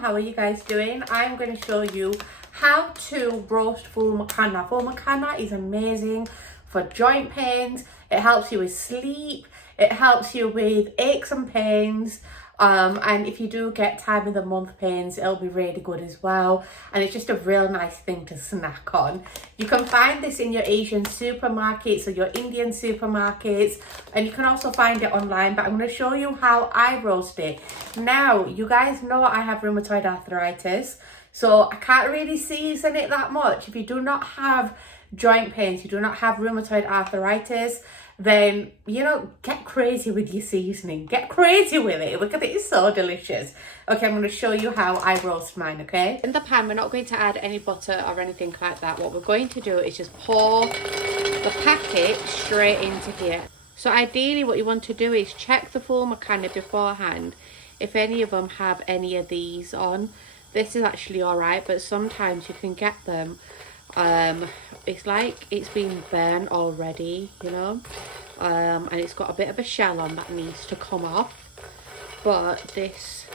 how are you guys doing? I'm going to show you how to roast Phool Makhana. Phool Makhana is amazing for joint pains. It helps you with sleep. It helps you with aches and pains. And if you do get time of the month pains, it'll be really good as well. And it's just a real nice thing to snack on. You can find this in your Asian supermarkets or your Indian supermarkets, and you can also find it online, but I'm going to show you how I roast it. Now, you guys know I have rheumatoid arthritis, so I can't really season it that much. If you do not have joint pains, you do not have rheumatoid arthritis, then, you know, get crazy with your seasoning. Get crazy with it because it is so delicious. Okay, I'm going to show you how I roast mine, okay? In the pan, we're not going to add any butter or anything like that. What we're going to do is just pour the packet straight into here. So ideally, what you want to do is check the Phool Makhana beforehand. If any of them have any of these on, this is actually alright, but sometimes you can get them it's like it's been burnt already, you know, and it's got a bit of a shell on that needs to come off, but this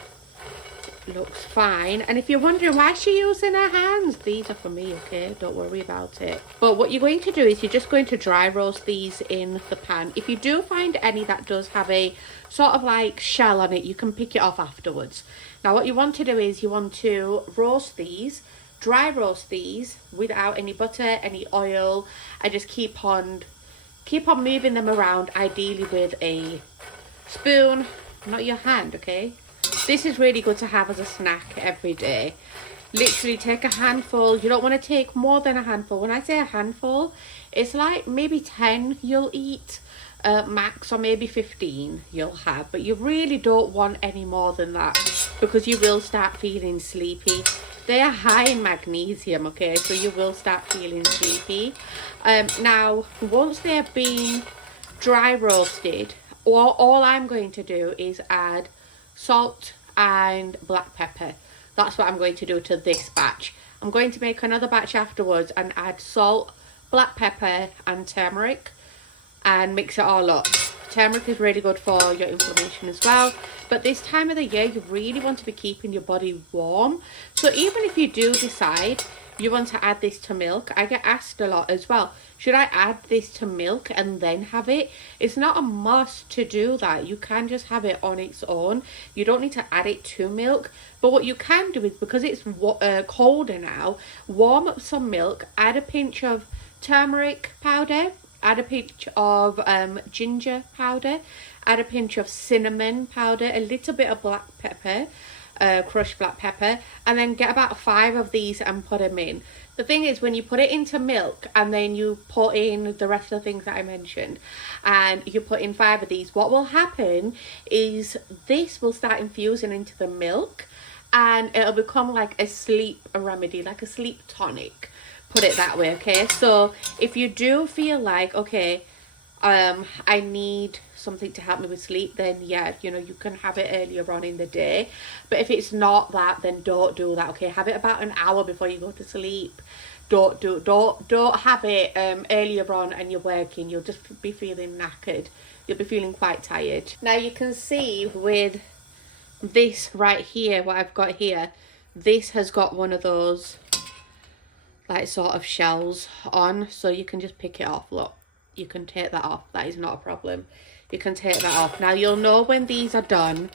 looks fine. And if you're wondering why she's using her hands, these are for me, okay, don't worry about it. But what you're going to do is you're just going to dry roast these in the pan. If you do find any that does have a sort of like shell on it, you can pick it off afterwards. Now what you want to do is you want to roast these, dry roast these without any butter, any oil, and just keep on moving them around, ideally with a spoon, not your hand, okay? This is really good to have as a snack every day. Literally take a handful. You don't want to take more than a handful. When I say a handful, it's like maybe 10 you'll eat max, or maybe 15 you'll have, but you really don't want any more than that because you will start feeling sleepy. They are high in magnesium, okay, so you will start feeling sleepy. Now, once they have been dry roasted, all I'm going to do is add salt and black pepper. That's what I'm going to do to this batch. I'm going to make another batch afterwards and add salt, black pepper and turmeric and mix it all up. Turmeric is really good for your inflammation as well, but this time of the year you really want to be keeping your body warm. So even if you do decide you want to add this to milk, I get asked a lot as well, should I add this to milk and then have it? It's not a must to do that. You can just have it on its own. You don't need to add it to milk. But what you can do is, because it's colder now, warm up some milk, add a pinch of turmeric powder, add a pinch of ginger powder, add a pinch of cinnamon powder, a little bit of black pepper, crushed black pepper, and then get about 5 of these and put them in. The thing is, when you put it into milk and then you put in the rest of the things that I mentioned and you put in 5 of these, what will happen is this will start infusing into the milk and it'll become like a sleep remedy, like a sleep tonic. Put it that way, okay? So if you do feel like, okay, I need something to help me with sleep, then yeah, you know, you can have it earlier on in the day. But if it's not that, then don't do that, okay? Have it about an hour before you go to sleep. Don't have it earlier on and you're working. You'll just be feeling knackered. You'll be feeling quite tired. Now you can see with this right here, what I've got here, this has got one of those like sort of shells on, so you can just pick it off. Look, you can take that off. That is not a problem. You can take that off. Now you'll know when these are done,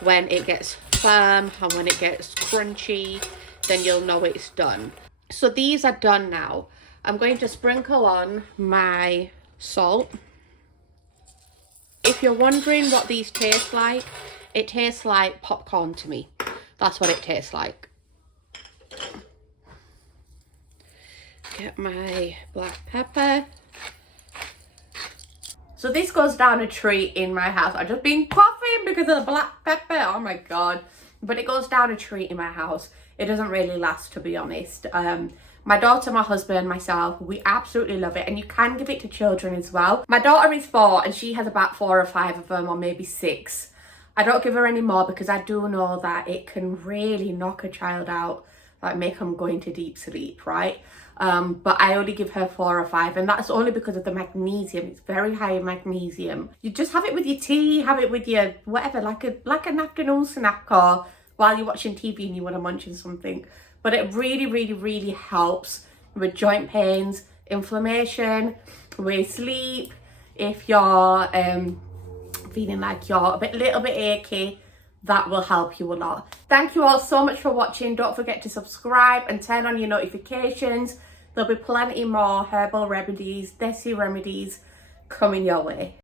when it gets firm and when it gets crunchy, then you'll know it's done. So these are done now. I'm going to sprinkle on my salt. If you're wondering what these taste like, it tastes like popcorn to me. That's what it tastes like. Get my black pepper. So this goes down a treat in my house. I've just been coughing because of the black pepper. Oh my god. But it goes down a treat in my house. It doesn't really last, to be honest. My daughter, my husband, myself, we absolutely love it. And you can give it to children as well. My daughter is 4 and she has about 4 or 5 of them, or maybe 6. I don't give her any more because I do know that it can really knock a child out, like make them go into deep sleep, right? But I only give her 4 or 5, and that's only because of the magnesium. It's very high in magnesium. You just have it with your tea, have it with your whatever, like an afternoon snack or while you're watching TV and you want to munch something. But it really, really, really helps with joint pains, inflammation, with sleep. If you're feeling like you're a little bit achy, that will help you a lot. Thank you all so much for watching. Don't forget to subscribe and turn on your notifications. There'll be plenty more herbal remedies, desi remedies coming your way.